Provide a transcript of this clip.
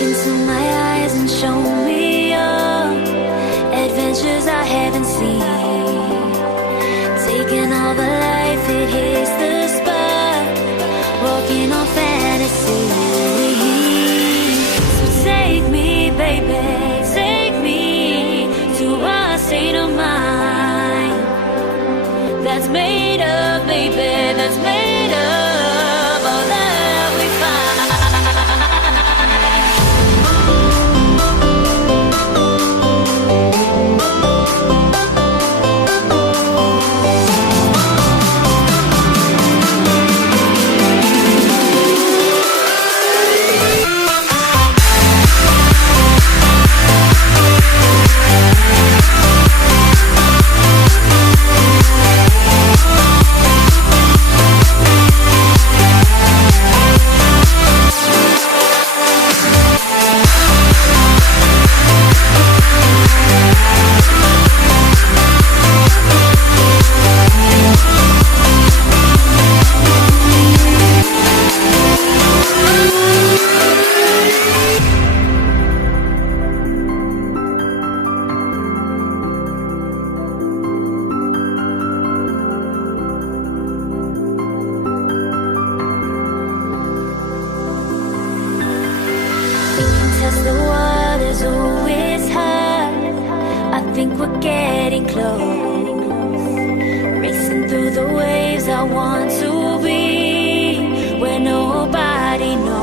into my eyes and show me your adventures I haven't seen. Taking all the life, it hits the spot. Walking on fantasy. So take me, baby, take me to a state of mind that's made up, baby, that's made up all that we find. Test the waters, oh, it's hot. I think we're getting close. Racing through the waves, I want to be where nobody knows.